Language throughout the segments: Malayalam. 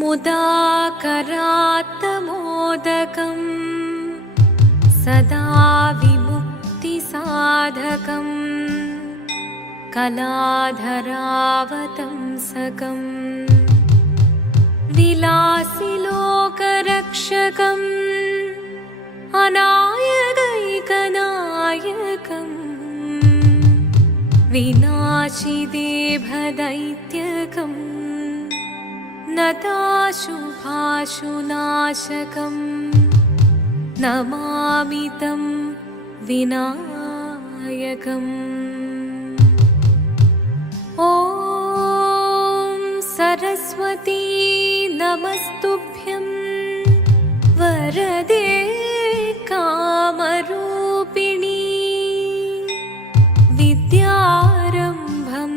मुदाकरात्तमोदकं सदा विमुक्तिसाधकं कलाधरावतंसकं विलासिलोकरक्षकम् अनायकैकनायकम् विनाशिदेभदैत्यकम् नताशुभाशुनाशकं नमामि तं विनायकम्। ॐ सरस्वती नमस्तुभ्यं वरदे कामरूपिणी विद्यारम्भं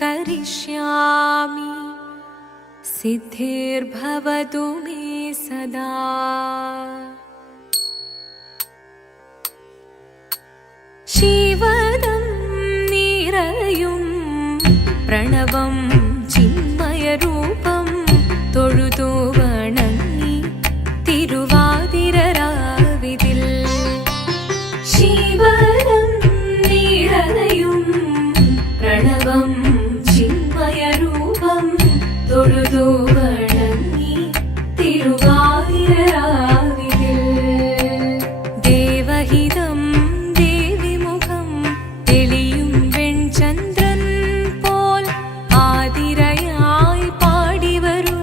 करिष्यामि सिद्धिर्भवतु मे सदा। शिवदं निरयुं प्रणवं चिन्मयरूपं തൊഴുതു വണങ്ങി തിരുവാതിരരാവിതിൽ ശിവദം നിറയും പ്രണവം ചിന്മയരൂപം തൊഴുതു വണങ്ങി തിരുവാതിരരാവിതിൽ ദേവഹിതം ദേവിമുഖം തെളിയും വെൺചന്ദ്രൻ പോൽ ആതിരയായി പാടിവരൂ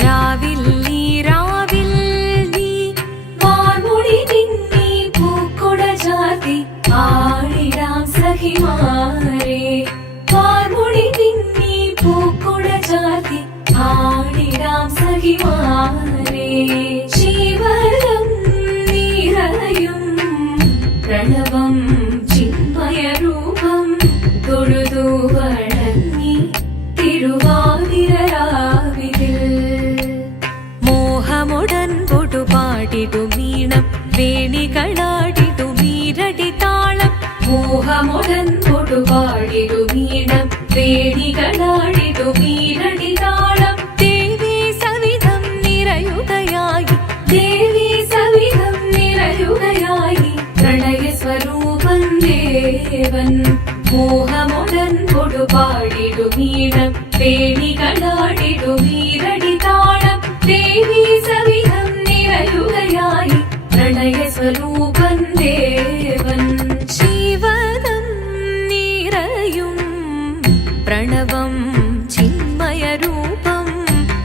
രാവിൽ നീ വാർമുടി നിന്നി പൂക്കൊട ചാർത്തി ആടിടാം സഖിമാരെ വാർമുടി നിന്നി പൂക്കൊട ചാർത്തി ആടിടാം സഖിമാരെ ശിവദം നിറയും പ്രണവം ചിന്മയരൂപം തൊഴുതു വണങ്ങി തിരുവാതിരരാവിതിൽ മോഹമുടൻ പൊടുപാടിടുമീണം വേണികളാടിടുമീരടി താളം മോഹമുടൻ പൊടുപാടിടുമീണം വേണികളാടിടുമീരടി താളം ദേവി സവിധം നിറയുകയായി ദേവി സവിധം നിറയുകയായി പ്രണയ സ്വരൂപൻ ദേവൻ മോഹമുടൻ കൊടുപാടിടുമീണം വേണികളാടിടുമീരടി താളം ദേവി സവിധം നിറയുകയായി പ്രണയ സ്വരൂപൻ ദേവൻ ശിവദം നിറയും പ്രണവം ചിന്മയരൂപം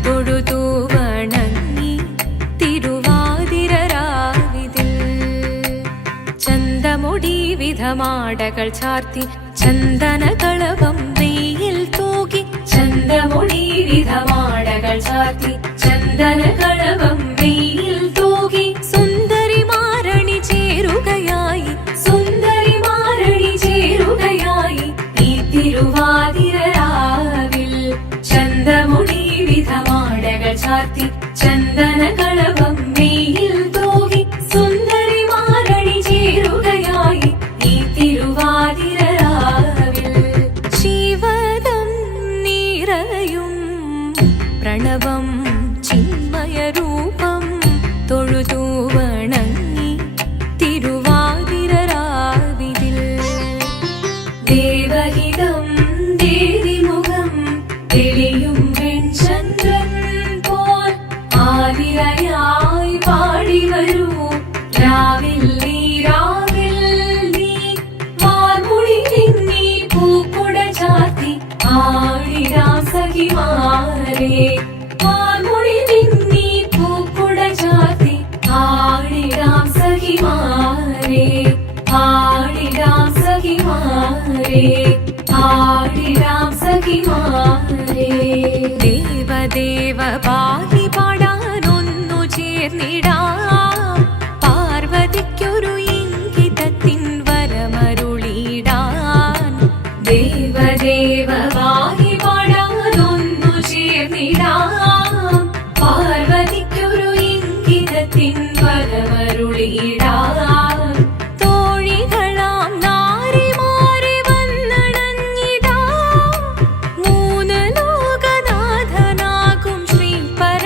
തൊഴുതു വണങ്ങി തിരുവാതിരരാവിതിൽ ചന്തമുടി വിധമാടകൾ ചാർത്തി ചന്ദനകളവം വെയിൽ തൂകി ചന്തമുടി വിധമാടകൾ ചാർത്തി ചന്ദനകളവം വെയിൽ തൂകി സുന്ദരിമാരണി ചേരുകയായി സുന്ദരിമാരണി ചേരുകയായി ഈ തിരുവാതിരരാവിൽ ചന്തമുടി വിധമാടകൾ ചാർത്തി ചന്ദനകളവം വെയിൽ തൂകി സുന്ദരിമാരണി ചേരുകയായി ഈ തിരുവാതിരരാവിൽ ശിവദം നിറയും പ്രണവം ചിന്മയരൂപം തൊഴുതു വണങ്ങി തിരുവാതിരരാവിതിൽ ദേവഹിതം ദേവിമുഖം തെളിയും വെൺചന്ദ്രൻ പോൽ ആതിരയായി പാടിവരൂ രാവിൽ നീ വാർമുടി നിന്നി പൂക്കൊട ചാർത്തി ആടിടാം സഖിമാരെ വാർമുടി നിന്നി പൂക്കൊട ചാർത്തി ആടിടാം സഖിമാരെ ആടിടാം സഖിമാരെ ആടിടാം സഖിമാരെ ദേവദേവ പാടി പാടാനൊന്നു ചേർന്നിടാം പാർവതിക്കൊരു ഇംഗിതത്തിൻ വരമരുളിടാൻ ദേവദേവ പാടി പാടാനൊന്നു ചേർന്നിടാം പാർവതിക്കൊരു ഇംഗിതത്തിൻ വരമരുളിടാൻ തോഴികളാം നാരിമാരെ വന്നണഞ്ഞിടാം മൂന്ന് ലോകനാഥനാകും ശ്രീ പര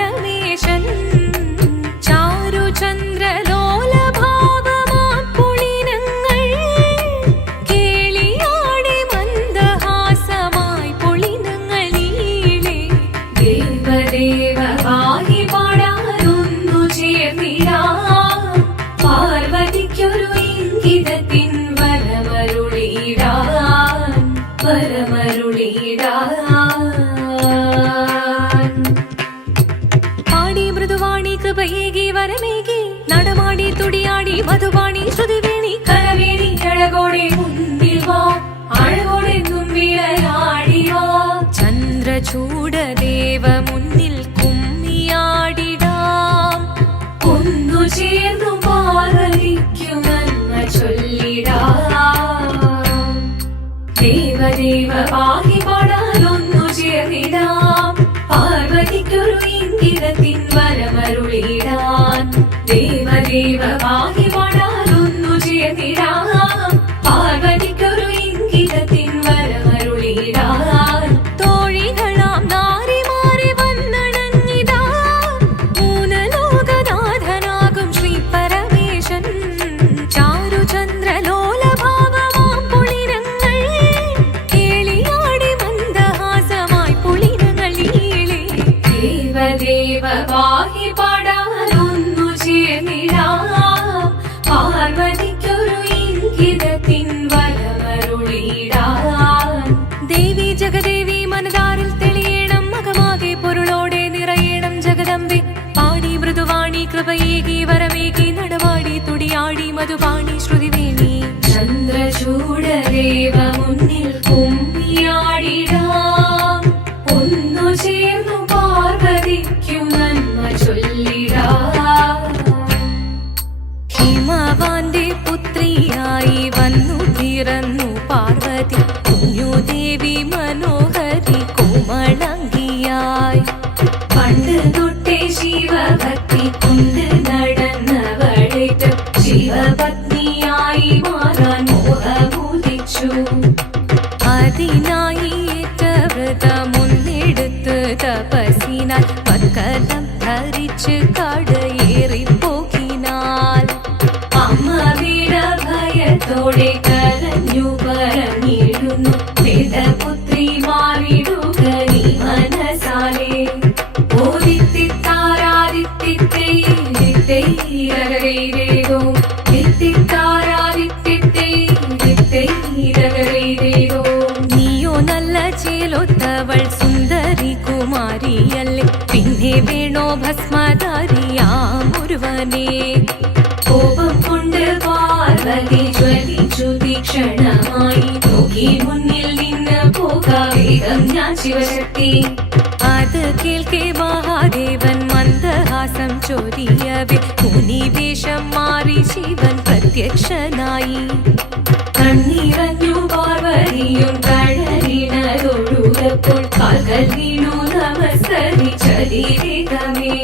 വരമരുളിടാൻ. പാടി മൃദുവാണി കൃപയേകി വരമേകി നടമാടി തുടിയാടി മധുവാണി ശ്രുതിവേണി കരവേണി അഴകോടെ മുന്നിൽ വാ അഴകോടെന്നും വിളയാടി വാ. ചന്ദ്രചൂഡദേവ മുന്നിൽ കുമ്മിയാടിടാം ഒന്നു ചേർന്നു പാർവതിക്കു നന്മ ചൊല്ലിടാം. ദേവദേവ പാഹി പാടാനൊന്നു ചേർന്നിടാം പാർവതിക്കൊരു ഇംഗിതത്തിൻ വരമരുളിടാൻ. ദേവദേവ പാഹി പാടാനൊന്നു ചേർന്നിടാം പാർവതിക്കൊരു ഇംഗിതത്തിൻ വരമരുളിടാൻ. തോഴികളാം നാരിമാരെ വന്നണഞ്ഞിതാ മൂന്ന് ലോകനാഥനാകും ശ്രീ പരമേശൻ. ചാരുചന്ദ്രലോലഭാവമാം പുളിരങ്ങൾ കേളിയാടി മന്ദഹാസമായി പുളിരങ്ങൾ ഈളെ. ദേവദേവ പാഹി പാടാനൊന്നു ചേർന്നിടാം പാർവതിക്കൊരു ഇംഗിതത്തിൻ വരമരുളിടാൻ. ദേവി ജഗദേവി മനതാരിൽ തെളിയണം മകമാകെ പൊരുളോടെ നിറയണം ജഗദമ്പെ. പാടി മൃദുവാണി കൃപയേകി വരമേകി നടവാടി തുടിയാടി മധുവാണി ശ്രുതിവേണി. ചന്ദ്രചൂഡദേവ മുന്നിൽ കുമ്മിയാടിടാം ഒന്നു ചേർന്നു പാർവതിക്കു നന്മ ചൊല്ലിടാം. ഹിമവാന്റെ പുത്രിയായി വന്നു പിറന്നു പാർവതി കുഞ്ഞുദേവി മനോഹരി കോമളാംഗിയായി. പണ്ട് തൊട്ടേ ശിവഭക്തി കൊണ്ട് നടന്നവളേറ്റ് ശിവപത്നിയായി മാറാൻ മോഹമുദിച്ചു. അതിനായി ഏറ്റ വ്രതമൊന്നെടുത്ത് തപസ്സിനാൽ പക്കലം ധരിച്ച് കടയേറിപ്പോകിനാൽ. അമ്മ വീട ഭയത്തോടെ കരഞ്ഞു പറഞ്ഞിടുന്നു വേദപുത്രി മാറിടുക നീ മനസാലെ. ഓദിത്തിത്താരാദിത്തിത്തേരോ ദിത്തിത്താരാദിത്തിത്തേരോ. നീയോ നല്ല ചേലൊത്തവൾ സുന്ദരി കുമാരിയല്ലേ പിന്നെ വേണോ ഭസ്മധാരിയാമൊരുവനെ. കോപം കൊണ്ട് പാർവതി ജ്വലിച്ചു തീക്ഷണമായി നോക്കി മുന്നിൽ നിന്ന് പോകാവേഗം ഞാൻ ശിവശക്തി. അത് കേൾക്കെ മഹാദേവൻ മന്ദഹാസം ചൊരിയവേ മുനിവേഷം മാറി ശിവൻ പ്രത്യക്ഷനായി. കണ്ണിറഞ്ഞു പാർവതിയും കഴലിനതൊഴുകപ്പോൾ കാൽകൾ വീണു നമസ്കരിച്ചതിവേഗമേ.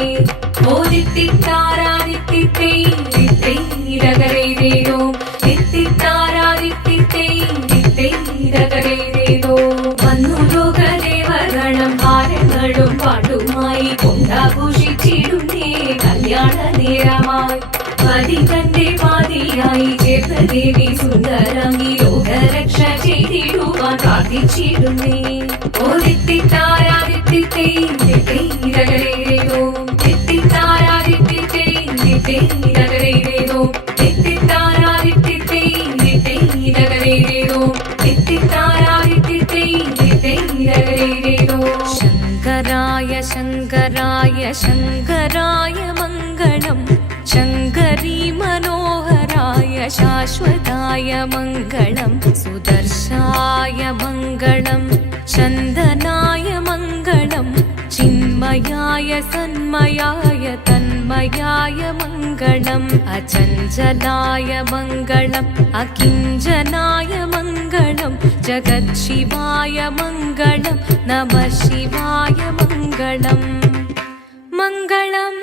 ഓദിത്തിത്താരാദിത്തിത്തേരോ ദിത്തിത്താരാദിത്തിത്തേരോ. വന്നു ലോകദേവഗണം ഭാരങ്ങളും പാട്ടുമായി കൊണ്ടാഘോഷിച്ചിടുന്നേ കല്യാണ നേരമായി. പതി തന്റെ പാതിയായി ചേർന്ന ദേവി സുന്ദരാംഗി ലോകരക്ഷ ചെയ്തിടുവാൻ പ്രാർത്ഥിച്ചിടുന്നേ. ഓദിത്തിത്താരാദിത്തിത്തേരോ ദിത്തിത്താരാദിത്തിത്തേരോ ദിത്തിത്താരാദിത്തിത്തേരോ ദിത്തിത്താരാദിത്തിത്തേരോ. ശങ്കരായ ശങ്കരായ ശങ്കരായ മംഗളം ശങ്കരീ മനോഹരായ ശാശ്വതായ മംഗളം സുദർശായ മംഗളം ചന്ദനായ മംഗളം ചിന്മയായ സന്മയായ തന്മയായ മംഗളം അചഞ്ചലായ മംഗളം അകിഞ്ചനായ മംഗളം ജഗത്ശിവായ മംഗളം നമഃ ശിവായ മംഗളം. മംഗളം